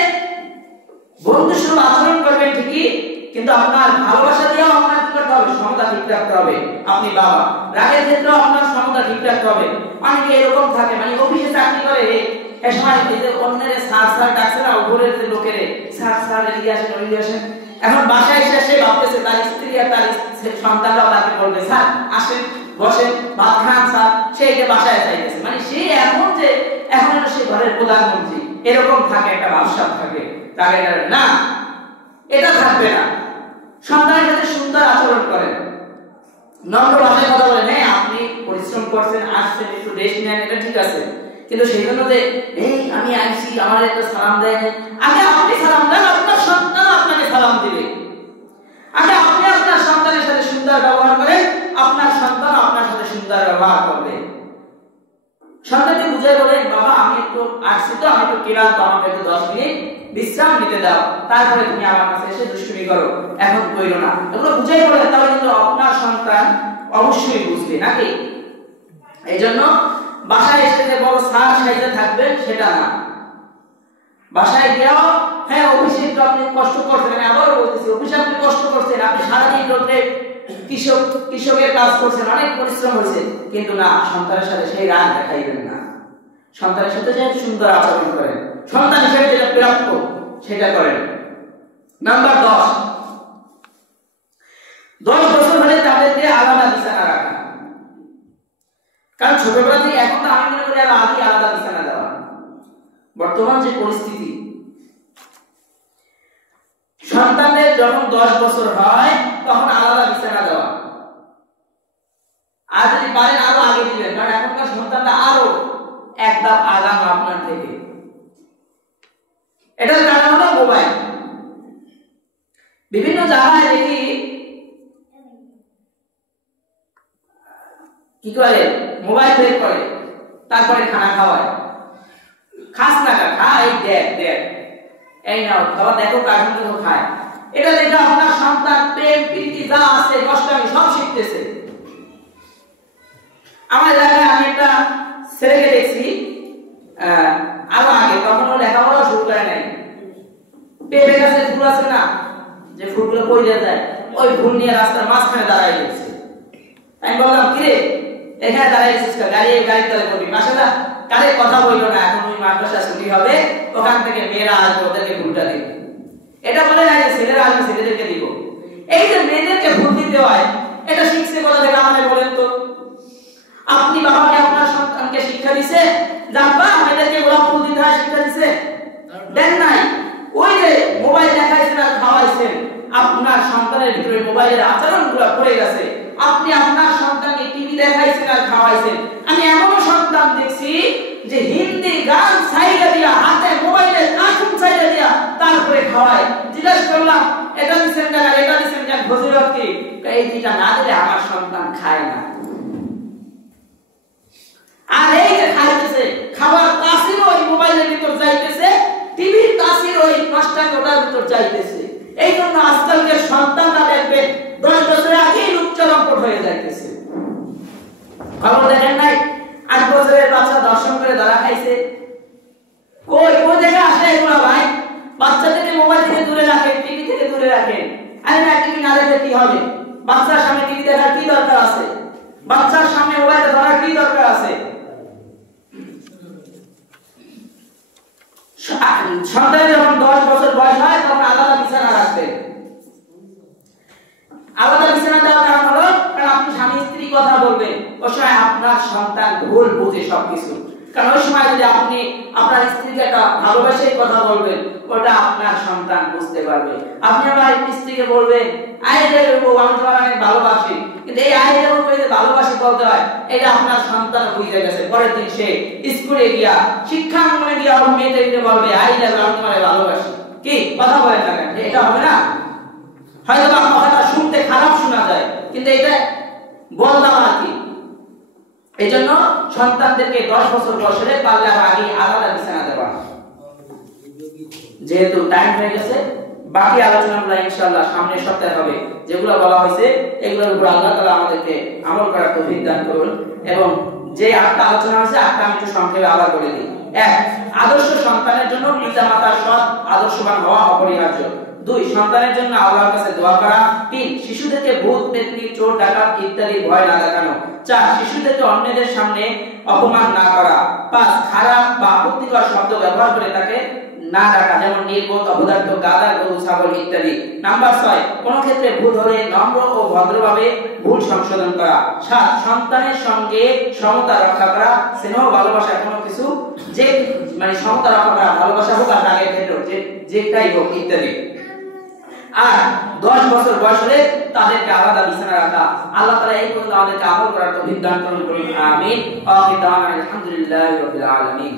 বন্ধু স্বরূপ আচরণ করবেন ঠিকই, কিন্তু আপনার ভালোবাসা দিয়েও আপনার কি করতে হবে, সমতা ঠিক রাখতে হবে। আপনি বাবা, রাগের ক্ষেত্রেও আপনার সমতা ঠিক রাখতে হবে। অনেকে এরকম থাকে, মানে অফিসে চাকরি করে, এই সময় এই যে অন্যের স্যার স্যার ডাকছে না, উপরের যে লোকের স্যার স্যার এদিকে আসেন ওদিকে আসেন, এখন বাসায় এসে সে ভাবতেছে তার স্ত্রী আর তার সন্তানরাও তাকে বলবে স্যার আসেন বসেন ভাত খান স্যার, সে এটা বাসায় চাইতেছে, মানে সে এমন যে এখন সে ঘরের প্রধানমন্ত্রী, এরকম থাকে, একটা ভাবসাব থাকে, তাকে না, এটা থাকবে না। সন্তানের সাথে সুন্দর আচরণ করেন, নম্র ভাষায় কথা বলেন। হ্যাঁ, আপনি পরিশ্রম করছেন, আসছেন, একটু রেস্ট নেন, এটা ঠিক আছে, কিন্তু সেই জন্য যে এই আমি আইছি আমার একটা সালাম দেয়, আগে আপনি সালাম দেন, আপনার সন্তান আপনাকে সালাম দিবে। আগে আপনি আপনার সন্তানের সাথে সুন্দর ব্যবহার করেন, আপনার সন্তান আপনার সাথে সুন্দর ব্যবহার করবে। সন্তানকে বুঝে বলেন, বাবা আমি একটু আসছি তো, আমি একটু ক্লান্ত, আমাকে একটু 10 মিনিট বিশ্রাম নিতে দাও, তারপরে তুমি আমার কাছে এসে দুষ্টুমি করো, এখন কইরো না। এগুলো বুঝাই বলেন, তাহলে কিন্তু আপনার সন্তান অবশ্যই বুঝবে, নাকি? এই জন্য বাসায় এসে যে বড় স্যার সাইজে থাকবেন সেটা না। বাসায় গিয়েও হ্যাঁ অফিসে একটু আপনি কষ্ট করছেন, আমি আবারও বলতেছি, অফিসে আপনি কষ্ট করছেন, আপনি সারাদিন রোদে কৃষকের কাজ করছেন, অনেক পরিশ্রম হয়েছে, কিন্তু না, সন্তানের সাথে সেই রাগ দেখাইবেন না। সন্তানের সাথে যে সুন্দর আচরণ করেন, সন্তান হিসেবে যেটা প্রাপ্য সেটা করেন। নাম্বার 10 বছর হলে তাদেরকে আলাদা বিছানা রাখা। কারণ ছোটবেলা থেকে, এখন তো আমি মনে করি আর আগে আলাদা বিছানা দেওয়া, বর্তমান যে পরিস্থিতি, সন্তানদের যখন 10 বছর হয় তখন আলাদা বিছানা দেওয়া, আর যদি পারেন আরো আগে দিবেন, কারণ এখনকার সন্তানরা আরো এক ধাপ আগাম আপনার থেকে। এটার কারণ হলো মোবাইল। বিভিন্ন জায়গায় দেখি কি করে, মোবাইল বের করে, তারপরে খানা খাওয়ায়। খাস না খা, এই দেখ দেখ, এই নাও খাওয়া, দেখো কার্টুন দেখো, খায়। এটা দেখে আপনার সন্তান প্রেম প্রীতি যা আছে কষ্টামি সব শিখতেছে। আমার এলাকায় আমি একটা ছেলেকে দেখছি, আরো আগে, তখন লেখাপড়া শুরু করে নাই, পেঁপে গাছের ফুল আছে না, যে ফুলগুলো পড়ে যায়, ওই ফুল নিয়ে রাস্তার মাঝখানে দাঁড়াই গেছে। আমি বললাম, কিরে এখানে দাঁড়াই গেছিস, গাড়ি তলে করবি, মাসে যা, কারে কথা বললো না, এখন ওই মাদ্রাসা ছুটি হবে, ওখান থেকে মেয়েরা আসবে, ওদেরকে ফুলটা দিবে। এটা বলে না যে ছেলেরা আসবে, ছেলেদেরকে দিব। এই যে মেয়েদেরকে ফুল দিতে হয়, এটা শিখছে কোথা থেকে আমাদের বলেন তো? আপনি বাবাকে আপনার সন্তানকে শিক্ষা দিছে, জানবা মেয়েদেরকে গোলাপ ফুল দিতে হয়, শিক্ষা দিছে? দেন নাই। ওই যে মোবাইল দেখাইছেন আর খাওয়াইছেন, আপনার সন্তানের ভিতরে মোবাইলের আচরণগুলো পড়ে গেছে। আপনি আপনার সন্তানকে টিভি দেখাইছেন আর খাওয়াইছেন। আমি এমন সন্তান দেখছি যে হিন্দি গান সাইডে দিয়া, হাতে মোবাইলে কার্টুন সাইডে দিয়া, তারপরে খাওয়ায়। জিজ্ঞাসা করলাম, এটা দিছেন কেন, এটা দিছেন কেন, ফজিলত কি? এই দুইটা না দিলে আমার সন্তান খায় না। আর এই যে খাইতেছে, খাবার তাসির ওই মোবাইলের ভিতর যাইতেছে, টিভির তাসির ওই নষ্টাঙ্গ ওটার ভিতর যাইতেছে। এই জন্য আজকালকার সন্তানরা দেখবেন 10 বছরের আগেই উচ্চরম্পট হয়ে যাইতেছে। খবর দেখেন নাই, 8 বছরের বাচ্চা দর্শন করে ধরা খাইছে। কই জায়গায় আসে এগুলো ভাই? বাচ্চাদেরকে মোবাইল থেকে দূরে রাখেন, টিভি থেকে দূরে রাখেন। আরে না, টিভি না দেখলে কি হবে? বাচ্চার সামনে টিভি দেখার কি দরকার আছে? বাচ্চার সামনে মোবাইল ধরার কি দরকার আছে? সন্তান যখন 10 বছর বয়স হয় তখন আলাদা বিছানা রাখবেন। আলাদা বিছানা দেওয়ার কারণ হলো, কারণ আপনি স্বামী স্ত্রী কথা বলবেন, ওই সময় আপনার সন্তান ভুল বুঝে সবকিছু। কারণ ওই সময় যদি আপনি আপনার স্ত্রীকে একটা ভালোবাসে কথা বলবেন, ওটা আপনার সন্তান বুঝতে পারবে। আপনি আমার স্ত্রীকে বলবেন, আই রে বউ, আমি তোমার অনেক ভালোবাসি, কিন্তু এই আই রে বউ কইতে ভালোবাসি বলতে হয়, এটা আপনার সন্তান বুঝে গেছে। পরের দিন সে স্কুলে গিয়া, শিক্ষাঙ্গনে গিয়া ওর মেয়েদেরকে বলবে, আই রে আমি তোমারে ভালোবাসি। কি কথা বলেন না কেন? এটা হবে না? হয়তো বা কথাটা শুনতে খারাপ শোনা যায়, কিন্তু এটা বললাম আর কি। এই জন্য সন্তানদেরকে 10 বছর বয়সে পারলে আগে আলাদা বিছানা দেওয়া। যেহেতু টাইম হয়ে গেছে, বাকি আলোচনাগুলো ইনশাআল্লাহ সামনের সপ্তাহে হবে। যেগুলো বলা হয়েছে এগুলোর উপর আল্লাহ তাআলা আমাদেরকে আমল করার তৌফিক দান করুন। এবং যে 8টা আলোচনা আছে, 8টা আমি একটু সংক্ষেপে আবার বলে দিই। 1, আদর্শ সন্তানের জন্য পিতামাতার সৎ আদর্শবান হওয়া অপরিহার্য। 2, সন্তানের জন্য আল্লাহর কাছে দোয়া করা। 3, শিশুদেরকে ভূত পেতনি চোর ডাকাত ইত্যাদি ভয় না দেখানো। 4, শিশুদেরকে অন্যদের সামনে অপমান না করা। 5, খারাপ বা আপত্তিকর শব্দ ব্যবহার করে তাকে না ডাকা, যেমন নির্বোধ, অপদার্থ, গাধা, গরু, ছাগল ইত্যাদি। নাম্বার 6, কোন ক্ষেত্রে ভুল হলে নম্র ও ভদ্রভাবে ভুল সংশোধন করা। 7, সন্তানের সঙ্গে সমতা রক্ষা করা, স্নেহ ভালোবাসা কোনো কিছু যে মানে সমতা রক্ষা করা, ভালোবাসা হোক আর রাগের ক্ষেত্রে যেটাই হোক ইত্যাদি। আর 10 বছর বয়স হলে তাদেরকে আলাদা বিছানা রাখা। আল্লাহ তাআলা এই পর্যন্ত আমাদেরকে আমল করার তৌফিক দান করুন। আমিন। আলহামদুলিল্লাহি রাব্বিল আলামিন।